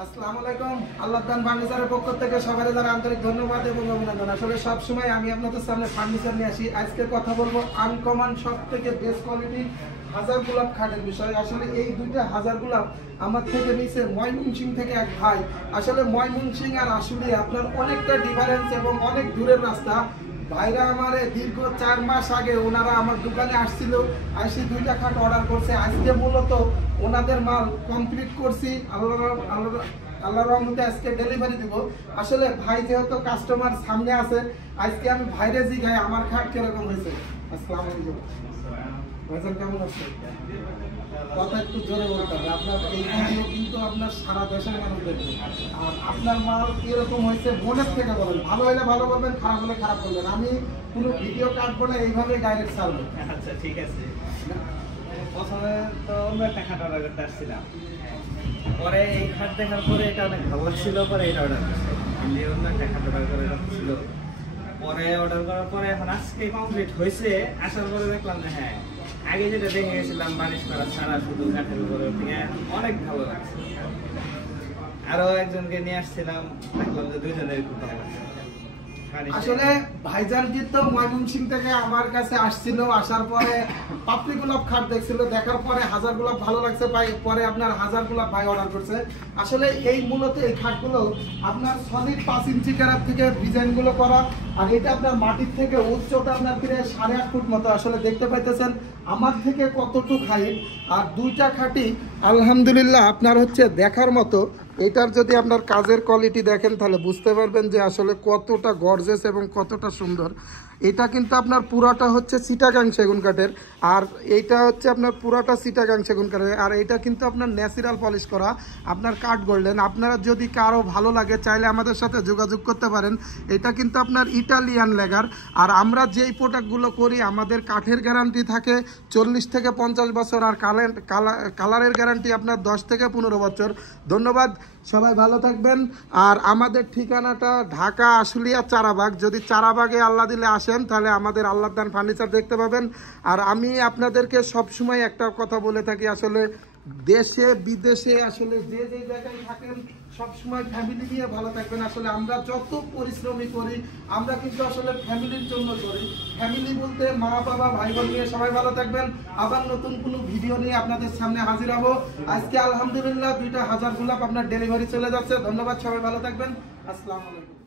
আসসালামু আলাইকুম। আল্লাহদান ফার্নিচারের পক্ষ থেকে সবাই যারা আন্তরিক ধন্যবাদ এবং অভিনন্দন। আসলে সব সময় আমি আপনাদের সামনে ফার্নিচার নিয়ে আসি। আজকে কথা বলবো আনকমন সব থেকে বেস্ট কোয়ালিটি হাজার গোলাপ খাটের বিষয়। আসলে এই দুইটা হাজার গোলাপ আমার থেকে নিচে ময়মনসিং থেকে এক ভাই। আসলে ময়মনসিং আর আশুলিয়া আপনার অনেকটা ডিফারেন্স এবং অনেক দূরের রাস্তা। ভাইরা আমার দীর্ঘ 4 মাস আগে ওনারা আমার দোকানে আসছিল, এসে দুইটা খাট অর্ডার করছে। আজকে মূলত ওনাদের মাল কমপ্লিট করছি, আল্লাহর রহমতে আজকে ডেলিভারি দিব। আসলে ভাই যেহেতু কাস্টমার সামনে আছে, আজকে আমি ভাইরে জিগাই আমার খাট কিরকম হয়েছে। আসসালামু আলাইকুম ভাইজান, কেমন আছেন? কথা একটু জোরে বলতে হবে। আপনার এই ভিডিও কিন্তু আপনার সারা দেশের মানুষ দেখবে। আর আপনার মাল কিরকম হয়েছে মনের থেকে বলেন, ভালো হলে ভালো বলবেন, খারাপ হলে খারাপ বলবেন। আমি কোনো ভিডিও কাটবো না, এইভাবে ডাইরেক্ট ছাড়বো। আচ্ছা ঠিক আছে। প্রথমে তো অন্য একটা খাট অর্ডার করতে আসছিলাম, পরে এই খাট দেখার পরে এটা অনেক ভালো লাগছিল, পরে এটা অর্ডার করছি। অন্য একটা খাট অর্ডার করে রাখছিল, পরে অর্ডার করার পরে এখন আজকে কমপ্লিট হয়েছে। আসার পরে দেখলাম যে হ্যাঁ, আগে যেটা দেখে গেছিলাম বানিশ করা ছাড়া শুধু কাঠের উপরে থেকে অনেক ভালো লাগছে। আরো একজনকে নিয়ে আসছিলাম, দেখলাম যে দুইজনের খুব ভালো লাগছে। আসলে ভাইজান কিন্তু ময়মনসিং থেকে আমার কাছে আসছিল, আসার পরে পাপড়ি গোলাপ খাট দেখছিল, দেখার পরে হাজার গোলাপ ভালো লাগছে ভাই, পরে আপনার হাজার গোলাপ ভাই অর্ডার করছে। আসলে এই মূলত এই খাটগুলো আপনার সলিড 5 ইঞ্চি ক্যারাত থেকে ডিজাইনগুলো করা। আর এটা আপনার মাটির থেকে উচ্চতা আপনার প্রায় 8.5 ফুট মতো। আসলে দেখতে পাইতেছেন আমার থেকে কতটুকু হাইট। আর দুইটা খাটই আলহামদুলিল্লাহ আপনার হচ্ছে দেখার মতো। এটার যদি আপনার কাজের কোয়ালিটি দেখেন তাহলে বুঝতে পারবেন যে আসলে কতটা গর্জিয়াস এবং কতটা সুন্দর। এটা কিন্তু আপনার পুরাটা হচ্ছে চিটাগাং সেগুন কাঠের, আর এইটা হচ্ছে আপনার পুরাটা চিটাগাং সেগুন কাঠের। আর এটা কিন্তু আপনার ন্যাচারাল পলিশ করা, আপনার কাঠ গোল্ডেন। আপনারা যদি কারো ভালো লাগে চাইলে আমাদের সাথে যোগাযোগ করতে পারেন। এটা কিন্তু আপনার ইটালিয়ান লেগার। আর আমরা যেই প্রোডাক্টগুলো করি আমাদের কাঠের গ্যারান্টি থাকে 40 থেকে 50 বছর, আর কালারের গ্যারান্টি আপনার 10 থেকে 15 বছর। ধন্যবাদ, সবাই ভালো থাকবেন। আর আমাদের ঠিকানাটা ঢাকা আশুলিয়া চারাবাগ। যদি চারাবাগে আল্লাহ দিলে আসেন তাহলে আমাদের আল্লাহদান ফার্নিচার দেখতে পাবেন। আর আমি আপনাদেরকে সবসময় একটা কথা বলে থাকি, আসলে দেশে বিদেশে আসলে যে যে জায়গায় থাকেন সবসময় ফ্যামিলি নিয়ে ভালো থাকবেন। আসলে আমরা যত পরিশ্রমী করি আমরা কিন্তু আসলে ফ্যামিলির জন্য করি। ফ্যামিলি বলতে মা বাবা ভাই বোন নিয়ে সবাই ভালো থাকবেন। আবার নতুন কোনো ভিডিও নিয়ে আপনাদের সামনে হাজির হব। আজকে আলহামদুলিল্লাহ দুইটা হাজার গোলাপ আপনার ডেলিভারি চলে যাচ্ছে। ধন্যবাদ, সবাই ভালো থাকবেন। আসসালামু আলাইকুম।